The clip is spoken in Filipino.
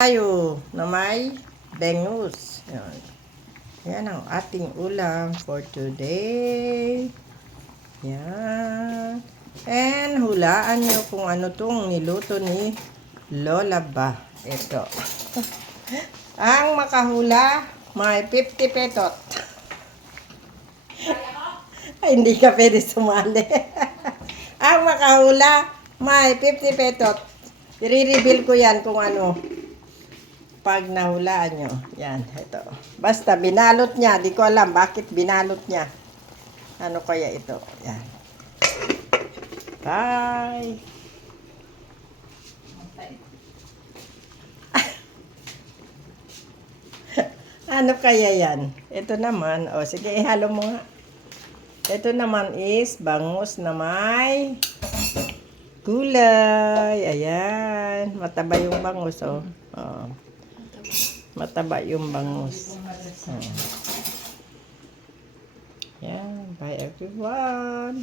Tayo na may bangus. Yan. Yan ang ating ulam for today. Yan. And hulaan nyo kung ano tong niluto ni Lola ba. Ito. Ang makahula, may 50 petot. Ay, hindi ka pwede sumali. Ang makahula, may 50 petot. I-reveal ko yan kung ano. Pag nahulaan nyo. Yan, ito. Basta binalot niya. Di ko alam bakit binalot niya. Ano kaya ito? Yan. Bye! Ano kaya yan? Ito naman. O, sige, ihalo mo nga. Ito naman is bangus na may gulay. Ayan. Mataba yung bangus, oh. Oh. Mataba yung bangus. Yan. Bye everyone.